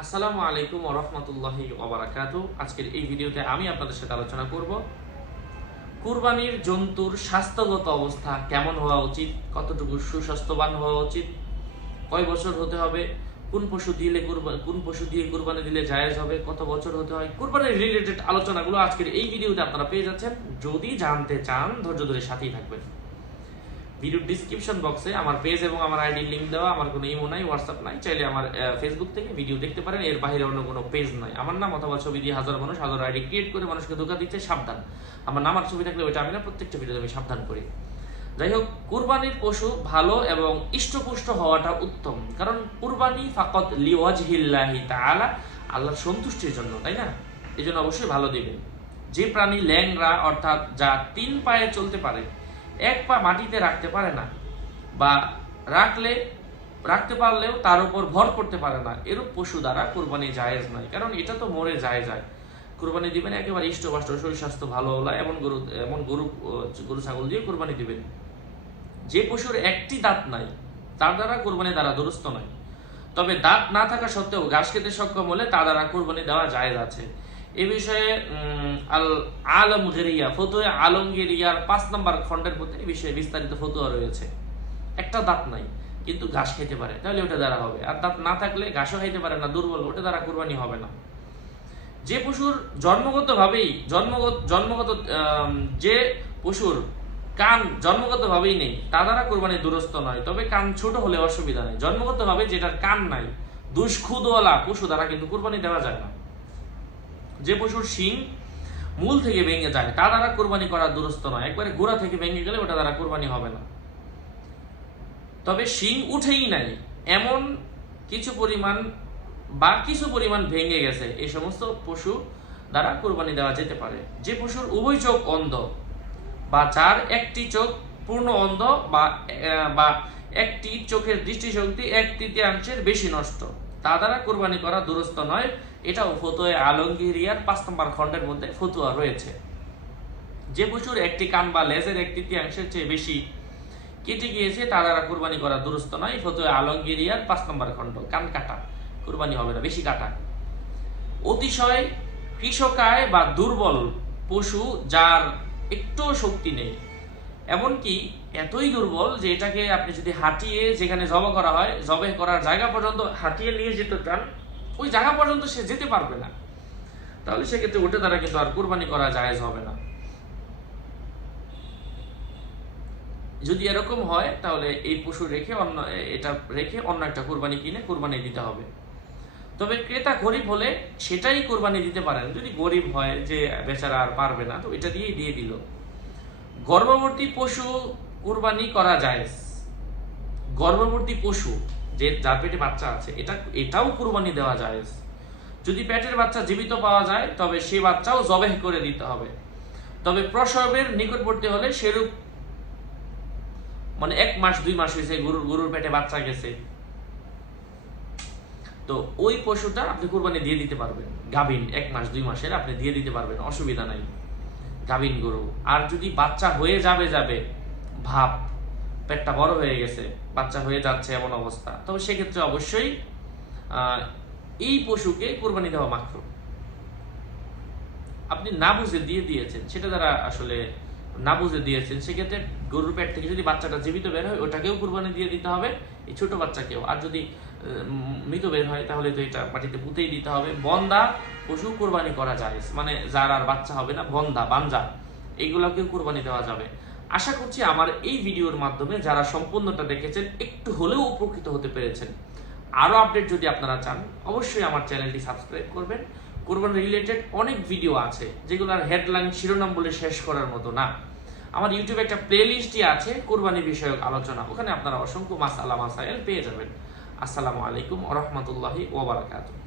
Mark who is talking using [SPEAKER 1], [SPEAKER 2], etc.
[SPEAKER 1] আসসালামু আলাইকুম ওরহমতুল্লাহি ওবরাকাতু আজকের এই ভিডিওতে আমি আপনাদের সাথে আলোচনা করব, কুরবানির জন্তুর স্বাস্থ্যগত অবস্থা কেমন হওয়া উচিত, কতটুকু সুস্বাস্থ্যবান হওয়া উচিত, কয় বছর হতে হবে, কোন পশু দিলে কোন পশু দিয়ে কুরবানি দিলে জায়েজ হবে, কত বছর হতে হয়, কুরবানির রিলেটেড আলোচনাগুলো আজকের এই ভিডিওতে আপনারা পেয়ে যাচ্ছেন। যদি জানতে চান, ধৈর্য ধরে সাথেই থাকবেন। ভিডিওর ডিসক্রিপশন বক্সে আমার পেজ এবং আমার আইডি লিঙ্ক দেওয়া, আমার কোনো ইমো নাই হোয়াটসঅ্যাপ নাই। চাইলে আমার ফেসবুক থেকে ভিডিও দেখতে পারেন। এর বাইরে অন্য কোনো পেজ নাই। আমার নাম অথবা ছবি দিয়ে হাজার মানুষ, হাজার আইডি ক্রিয়েট করে মানুষকে ধোকা দিচ্ছে, সাবধান। আমার নাম আর ছবি থাকলে ওইটা আমি না, প্রত্যেকটা ভিডিওতে আমি সাবধান করি। যাই হোক, কুরবানির পশু ভালো এবং ইষ্টপুষ্ট হওয়াটা উত্তম। কারণ কুরবানি ফাকত লিওয়াজহিল্লাহি তাআলা আল্লাহর সন্তুষ্টির জন্য, তাই না? এই জন্য অবশ্যই ভালো দেবেন। যে প্রাণী ল্যাংরা অর্থাৎ যা তিন পায়ে চলতে পারে এক পা মাটিতে রাখতে পারে না বা রাখলে, রাখতে পারলেও তার উপর ভর করতে পারে না। এরূপ পশু দ্বারা কোরবানি জায়েজ নয়। কারণ এটা তো মরে যায় যায়। কুরবানি দিবেন একেবারে ইষ্টবাষ্ট, শরীর স্বাস্থ্য ভালো হলো এমন গরু এমন গরু গরু, ছাগল দিয়ে কোরবানি দিবেন। যে পশুর একটি দাঁত নাই, তার দ্বারা কোরবানি দ্বারা দুরস্ত নয়। তবে দাঁত না থাকা সত্ত্বেও ঘাস খেতে সক্ষম হলে তা দ্বারা কোরবানি দেওয়া জায়েজ আছে। এ বিষয়ে আল আলমগেরিয়া ফতুয়া আলমগেরিয়ার পাঁচ নম্বর খণ্ডের মধ্যে এই বিষয়ে বিস্তারিত ফতুয়া রয়েছে। একটা দাঁত নাই কিন্তু ঘাস খেতে পারে তাহলে ওটা দ্বারা হবে। আর দাঁত না থাকলে ঘাসও খাইতে পারে না দুর্বল ওটা দ্বারা কুরবানি হবে না। যে পশুর জন্মগত জন্মগত আম, যে পশুর কান জন্মগতভাবেই নেই তা দ্বারা কোরবানি দুরস্ত নয় তবে কান ছোট হলে অসুবিধা নেই। জন্মগতভাবে যেটার কান নাই দুষ্খুদওয়ালা পশু দ্বারা কিন্তু কোরবানি দেওয়া যায় না। যে পশুর শিং মূল থেকে ভেঙে যায়, তা দ্বারা কোরবানি করা দুরস্ত নয়। একবারে গোড়া থেকে ভেঙে গেলে ওটা দ্বারা কোরবানি হবে না। তবে শিং উঠেই নাই। এমন কিছু পরিমাণ বা কিছু পরিমাণ ভেঙে গেছে, এই সমস্ত পশু দ্বারা কোরবানি দেওয়া যেতে পারে। যে পশুর উভয় চোখ অন্ধ বা যার একটি চোখ পূর্ণ অন্ধ বা বা একটি চোখের দৃষ্টিশক্তি এক তৃতীয়াংশের বেশি নষ্ট। তা দ্বারা কোরবানি করা দুরস্ত নয়। এটাও ফতোয় আলমগীরিয়ার পাঁচ নম্বর খণ্ডের মধ্যে ফতুয়া রয়েছে। যে পশুর একটি কান বা লেজের এক তৃতীয়াংশের চেয়ে বেশি কেটে গিয়েছে, তা দ্বারা কোরবানি করা দুরস্ত নয়। ফতোয় আলমগীরিয়ার পাঁচ নম্বর খণ্ড, কান কাটা। কোরবানি হবে না, বেশি কাটা। অতিশয় কৃষকায় বা দুর্বল পশু যার একটু শক্তি নেই। এমনকি এতই দুর্বল যে এটাকে আপনি যদি হাঁটিয়ে যেখানে জবা করা হয়, জবে করার জায়গা পর্যন্ত হাঁটিয়ে নিয়ে যেতে চান, ওই জায়গা পর্যন্ত সে যেতে পারবে না। তাহলে সেক্ষেত্রে ওটা দ্বারা কিন্তু আর কুরবানি করা জায়েজ হবে না। যদি এরকম হয়, তাহলে এই পশু রেখে অন্য, এটা রেখে অন্য একটা কোরবানি কিনে কোরবানি দিতে হবে। তবে ক্রেতা গরিব হলে সেটাই কোরবানি দিতে পারেন। যদি গরিব হয় যে বেচারা আর পারবে না, তো এটা দিয়েই দিয়ে দিল। গর্ভবতী পশু কুরবানি করা যায়। গর্ভবতী পশু যে যার পেটে বাচ্চা আছে, এটা, এটাও কুরবানি দেওয়া যায়। যদি পেটের বাচ্চা জীবিত পাওয়া যায়, তবে সে বাচ্চাও জবেহ করে দিতে হবে। তবে প্রসবের নিকটবর্তী হলে সেরূপ মানে এক মাস, দুই মাস হয়েছে, গরুর গরুর পেটে বাচ্চা গেছে। তো ওই পশুটা আপনি কোরবানি দিয়ে দিতে পারবেন। গাভিন, এক মাস, দুই মাসের আপনি দিয়ে দিতে পারবেন, অসুবিধা নাই। গাভিন গরু। আর যদি বাচ্চা হয়ে যাবে যাবে, ভাব, পেটটা বড় হয়ে গেছে, বাচ্চা হয়ে যাচ্ছে এমন অবস্থা, তবে সেক্ষেত্রে অবশ্যই এই পশুকে কোরবানি দেওয়া মাত্র আপনি না বুঝে দিয়ে দিয়েছেন, সেটা দ্বারা আসলে না বুঝে দিয়েছেন, সেক্ষেত্রে গরুর পেট থেকে যদি বাচ্চাটা জীবিত বের হয়, ওটাকেও কুরবানি দিয়ে দিতে হবে, এই ছোট বাচ্চাকেও। আর যদি মৃত বের হয়, তাহলে তো এটা মাটিতে পুঁতেই দিতে হবে। বন্দা পশু কোরবানি করা যায় মানে যার আর বাচ্চা হবে না, বন্দা বাঞ্জা এইগুলোকেও কোরবানি দেওয়া যাবে। আশা করছি আমার এই ভিডিওর মাধ্যমে যারা সম্পূর্ণটা দেখেছেন, একটু হলেও উপকৃত হতে পেরেছেন। আরও আপডেট যদি আপনারা চান, অবশ্যই আমার চ্যানেলটি সাবস্ক্রাইব করবেন। কোরবানি রিলেটেড অনেক ভিডিও আছে, যেগুলোর হেডলাইন শিরোনাম বলে শেষ করার মতো না। আমার ইউটিউবে একটা প্লেলিস্টই আছে, কোরবানি বিষয়ক আলোচনা। ওখানে আপনারা অসংখ্য মাসালা মাসাইল পেয়ে যাবেন। আসসালামু আলাইকুম ওরহমতুল্লাহি ওবরাকাতুহ